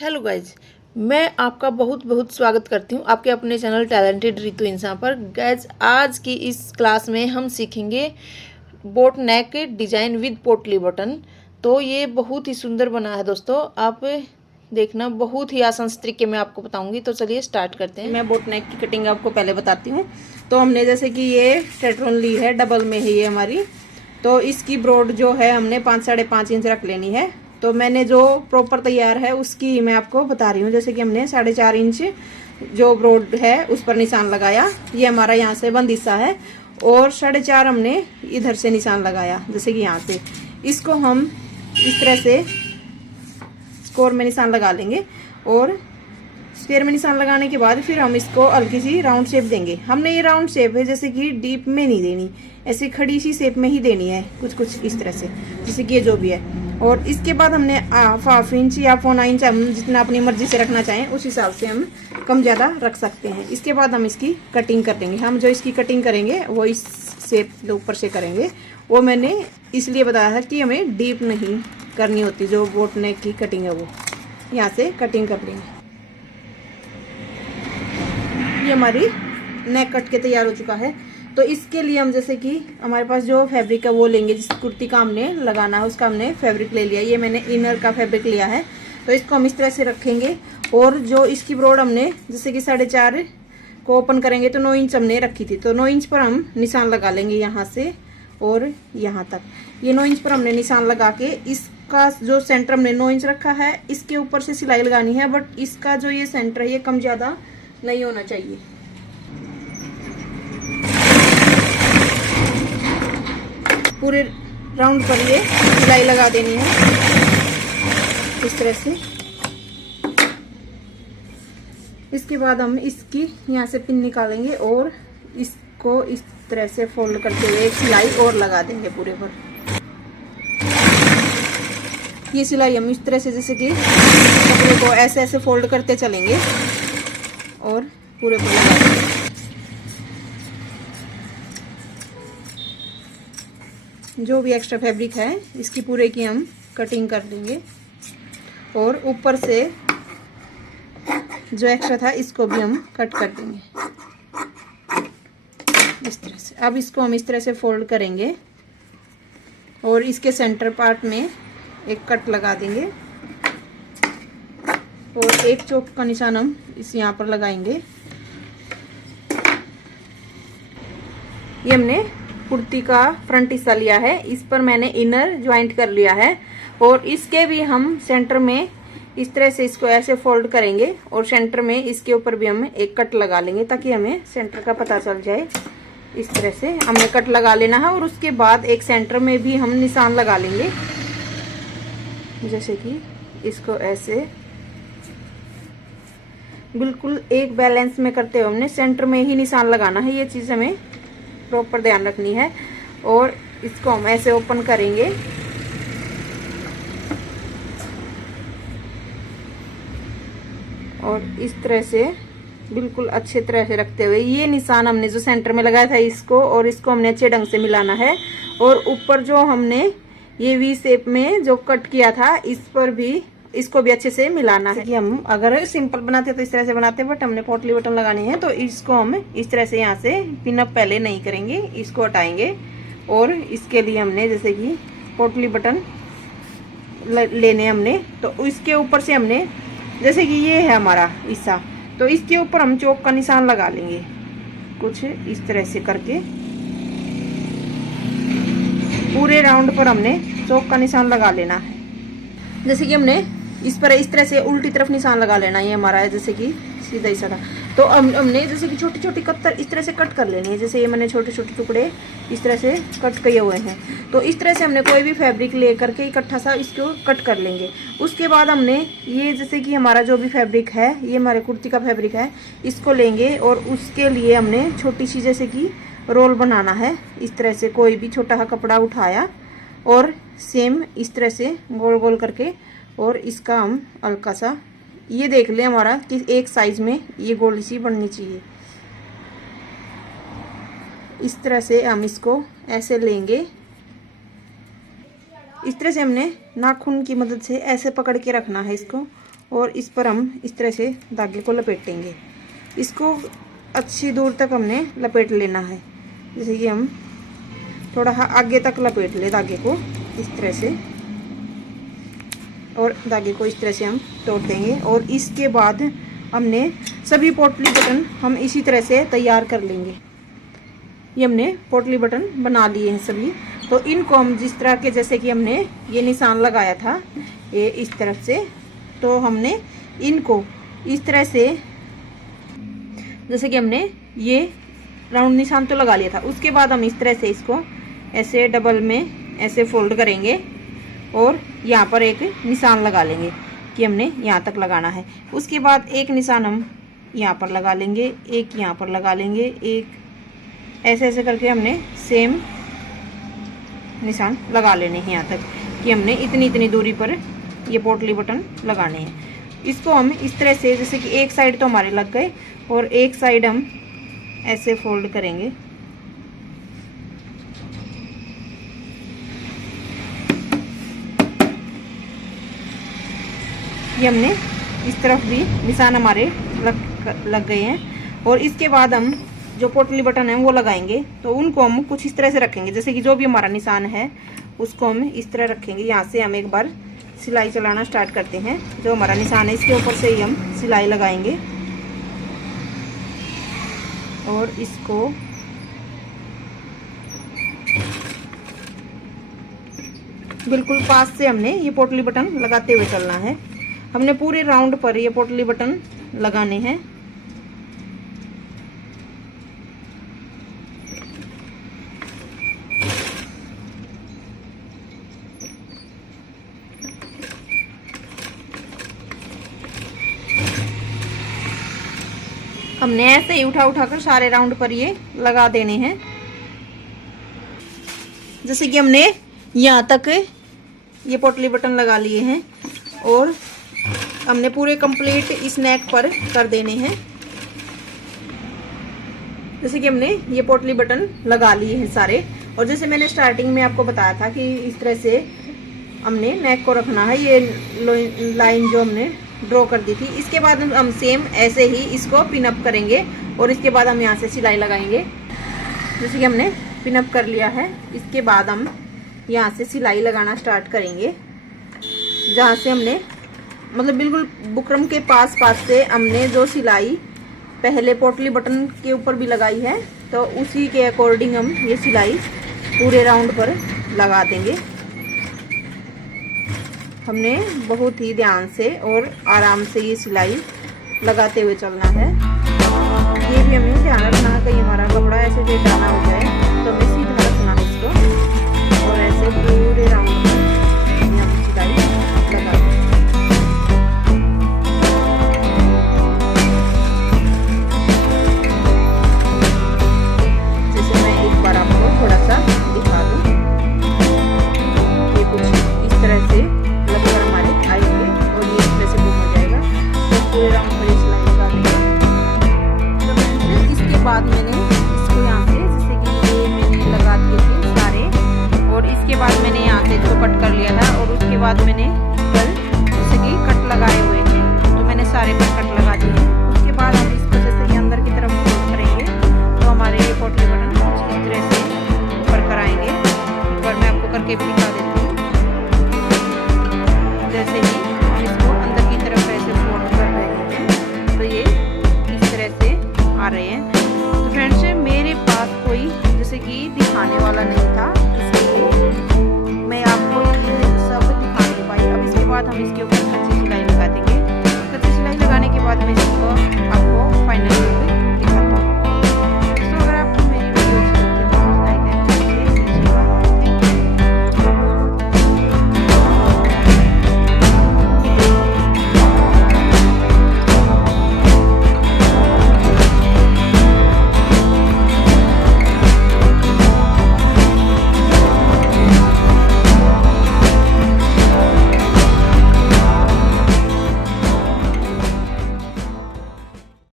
Hello guys, मैं आपका बहुत बहुत स्वागत करती हूँ आपके अपने चैनल टैलेंटेड रितु इंसान पर। गाइज, आज की इस क्लास में हम सीखेंगे बोट नेक डिजाइन विद पोटली बटन। तो ये बहुत ही सुंदर बना है दोस्तों, आप देखना, बहुत ही आसान तरीके में आपको बताऊंगी। तो चलिए स्टार्ट करते हैं। मैं बोट नेक की कटिंग आपको पहले बताती हूँ। तो हमने जैसे कि ये टेट्रॉन ली है, डबल में है ये हमारी। तो इसकी ब्रॉड जो है हमने 5-5.5 इंच रख लेनी है। तो मैंने जो प्रॉपर तैयार है उसकी मैं आपको बता रही हूँ। जैसे कि हमने 4.5 इंच जो ब्रॉड है उस पर निशान लगाया, ये हमारा यहाँ से बंद हिस्सा है, और 4.5 हमने इधर से निशान लगाया, जैसे कि यहाँ से। इसको हम इस तरह से स्क्वायर में निशान लगा लेंगे, और स्क्वायर में निशान लगाने के बाद फिर हम इसको हल्की सी राउंड शेप देंगे। हमने ये राउंड शेप है जैसे कि डीप में नहीं देनी, ऐसी खड़ी सी शेप में ही देनी है, कुछ कुछ इस तरह से, जैसे कि ये जो भी है। और इसके बाद हमने हाफ इंच या 4 इंच, हम जितना अपनी मर्जी से रखना चाहें उस हिसाब से हम कम ज़्यादा रख सकते हैं। इसके बाद हम इसकी कटिंग कर देंगे। हम जो इसकी कटिंग करेंगे वो इस शेप के ऊपर से करेंगे। वो मैंने इसलिए बताया है कि हमें डीप नहीं करनी होती। जो बोट नेक की कटिंग है वो यहाँ से कटिंग कर लेंगे। ये हमारी नेक कट के तैयार हो चुका है। तो इसके लिए हम जैसे कि हमारे पास जो फैब्रिक है वो लेंगे। जिस कुर्ती का हमने लगाना है उसका हमने फैब्रिक ले लिया। ये मैंने इनर का फैब्रिक लिया है। तो इसको हम इस तरह से रखेंगे, और जो इसकी ब्रॉड हमने जैसे कि 4.5 को ओपन करेंगे तो 9 इंच हमने रखी थी। तो 9 इंच पर हम निशान लगा लेंगे यहाँ से और यहाँ तक। ये 9 इंच पर हमने निशान लगा के इसका जो सेंटर हमने 9 इंच रखा है, इसके ऊपर से सिलाई लगानी है। बट इसका जो ये सेंटर है ये कम ज़्यादा नहीं होना चाहिए। पूरे राउंड पर ये सिलाई लगा देनी है इस तरह से। इसके बाद हम इसकी यहाँ से पिन निकालेंगे और इसको इस तरह से फोल्ड करते हुए एक सिलाई और लगा देंगे पूरे पर। ये सिलाई हम इस तरह से जैसे कि कपड़े को ऐसे ऐसे फोल्ड करते चलेंगे और पूरे पर लगा देंगे। जो भी एक्स्ट्रा फैब्रिक है इसकी पूरे की हम कटिंग कर देंगे, और ऊपर से जो एक्स्ट्रा था इसको भी हम कट कर देंगे इस तरह से। अब इसको हम इस तरह से फोल्ड करेंगे और इसके सेंटर पार्ट में एक कट लगा देंगे, और एक चौक का निशान हम इस यहाँ पर लगाएंगे। ये हमने कुर्ती का फ्रंट हिस्सा लिया है, इस पर मैंने इनर ज्वाइंट कर लिया है, और इसके भी हम सेंटर में इस तरह से इसको ऐसे फोल्ड करेंगे, और सेंटर में इसके ऊपर भी हम एक कट लगा लेंगे ताकि हमें सेंटर का पता चल जाए। इस तरह से हमें कट लगा लेना है, और उसके बाद एक सेंटर में भी हम निशान लगा लेंगे, जैसे कि इसको ऐसे बिल्कुल एक बैलेंस में करते हुए हमने सेंटर में ही निशान लगाना है। ये चीज़ हमें प्रॉपर ध्यान रखनी है। और इसको हम ऐसे ओपन करेंगे, और इस तरह से बिल्कुल अच्छे तरह से रखते हुए ये निशान हमने जो सेंटर में लगाया था इसको और इसको हमने अच्छे ढंग से मिलाना है। और ऊपर जो हमने ये वी शेप में जो कट किया था इस पर भी, इसको भी अच्छे से मिलाना है। कि हम अगर सिंपल बनाते तो इस तरह से बनाते, बट हमने पोटली बटन लगानी है तो इसको हम इस तरह से यहाँ से पिनअप पहले नहीं करेंगे, इसको हटाएंगे। और इसके लिए हमने जैसे कि पोटली बटन लेने हमने, तो इसके ऊपर से हमने जैसे कि ये है हमारा हिस्सा, तो इसके ऊपर हम चौक का निशान लगा लेंगे कुछ इस तरह से करके। पूरे राउंड पर हमने चौक का निशान लगा लेना है। जैसे कि हमने इस पर इस तरह से उल्टी तरफ निशान लगा लेना, ये हमारा है जैसे कि सीधा ही साधा। तो हमने जैसे कि छोटी छोटी कत्तर इस तरह से कट कर लेनी है। जैसे ये मैंने छोटे छोटे टुकड़े इस तरह से कट किए हुए हैं, तो इस तरह से हमने कोई भी फैब्रिक ले करके इकट्ठा सा इसको कट कर लेंगे। उसके बाद हमने ये जैसे कि हमारा जो भी फैब्रिक है, ये हमारे कुर्ती का फैब्रिक है, इसको लेंगे और उसके लिए हमने छोटी सी जैसे कि रोल बनाना है। इस तरह से कोई भी छोटा सा कपड़ा उठाया और सेम इस तरह से गोल गोल करके, और इसका हम हल्का सा ये देख लें हमारा कि एक साइज में ये गोली सी बननी चाहिए। इस तरह से हम इसको ऐसे लेंगे, इस तरह से हमने नाखून की मदद से ऐसे पकड़ के रखना है इसको, और इस पर हम इस तरह से धागे को लपेटेंगे। इसको अच्छी दूर तक हमने लपेट लेना है। जैसे कि हम थोड़ा आगे तक लपेट ले धागे को इस तरह से, और धागे को इस तरह से हम तोड़ देंगे। और इसके बाद हमने सभी पोटली बटन हम इसी तरह से तैयार कर लेंगे। ये हमने पोटली बटन बना लिए हैं सभी। तो इनको हम जिस तरह के, जैसे कि हमने ये निशान लगाया था ये इस तरफ से, तो हमने इनको इस तरह से, जैसे कि हमने ये राउंड निशान तो लगा लिया था, उसके बाद हम इस तरह से इसको ऐसे डबल में ऐसे फोल्ड करेंगे और यहाँ पर एक निशान लगा लेंगे कि हमने यहाँ तक लगाना है। उसके बाद एक निशान हम यहाँ पर लगा लेंगे, एक यहाँ पर लगा लेंगे, एक ऐसे ऐसे करके हमने सेम निशान लगा लेने हैं यहाँ तक कि हमने इतनी इतनी दूरी पर ये पोटली बटन लगाने हैं। इसको हम इस तरह से, जैसे कि एक साइड तो हमारे लग गए और एक साइड हम ऐसे फोल्ड करेंगे। ये हमने इस तरफ भी निशान हमारे लग गए हैं। और इसके बाद हम जो पोटली बटन है वो लगाएंगे, तो उनको हम कुछ इस तरह से रखेंगे। जैसे कि जो भी हमारा निशान है उसको हम इस तरह रखेंगे। यहाँ से हम एक बार सिलाई चलाना स्टार्ट करते हैं। जो हमारा निशान है इसके ऊपर से ही हम सिलाई लगाएंगे और इसको बिल्कुल पास से हमने ये पोटली बटन लगाते हुए चलना है। हमने पूरे राउंड पर ये पोटली बटन लगाने हैं। हमने ऐसे ही उठा कर सारे राउंड पर ये लगा देने हैं। जैसे कि हमने यहाँ तक ये पोटली बटन लगा लिए हैं और हमने पूरे कंप्लीट इस नेक पर कर देने हैं। जैसे कि हमने ये पोटली बटन लगा लिए हैं सारे। और जैसे मैंने स्टार्टिंग में आपको बताया था कि इस तरह से हमने नेक को रखना है, ये लाइन जो हमने ड्रॉ कर दी थी। इसके बाद हम सेम ऐसे ही इसको पिन अप करेंगे और इसके बाद हम यहाँ से सिलाई लगाएंगे। जैसे कि हमने पिन अप कर लिया है, इसके बाद हम यहाँ से सिलाई लगाना स्टार्ट करेंगे। जहाँ से हमने मतलब बिल्कुल बुकरम के पास से हमने जो सिलाई पहले पोटली बटन के ऊपर भी लगाई है, तो उसी के अकॉर्डिंग हम ये सिलाई पूरे राउंड पर लगा देंगे। हमने बहुत ही ध्यान से और आराम से ये सिलाई लगाते हुए चलना है। ये भी हमें ध्यान रखना है कहीं हमारा कपड़ा ऐसे टेढ़ा हो जाए, तो हमें सीधा रखना है इसको और ऐसे पूरे राउंड में हम सिलाई लगा दें। जैसे मैं एक बार आपको थोड़ा सा दिखा दूँ, ये कुछ इस तरह से लगभग हमारे आएंगे और ये इस तरह से बुक हो जाएगा। तो पूरे राउंड पर सिलाई लगा देंगे। तो फ्रेंड्स इसके बाद मैंने इसको यहाँ से, जैसे कि ये मैंने लगा दिए थे सारे, और इसके बाद मैंने यहाँ से इसको कट कर लिया था और उसके बाद मैंने कल जैसे कि कट लगाए हुए थे, तो मैंने सारे पर कट लगा दिए। उसके बाद हम इसको जैसे अंदर की तरफ फोल्ड करेंगे तो हमारे ये पोटली बटन कुछ इस तरह से ऊपर कर आएंगे। एक बार मैं आपको करके भी दिखा देती हूँ। जैसे ही हम इसको अंदर की तरफ ऐसे फोल्ड कर रहे हैं तो ये इस तरह से आ रहे हैं। तो फ्रेंड्स मेरे पास कोई जैसे कि दिखाने वाला नहीं था, इसलिए मैं आपको सब दिखा नहीं पाई। अब इसके बाद हम इसके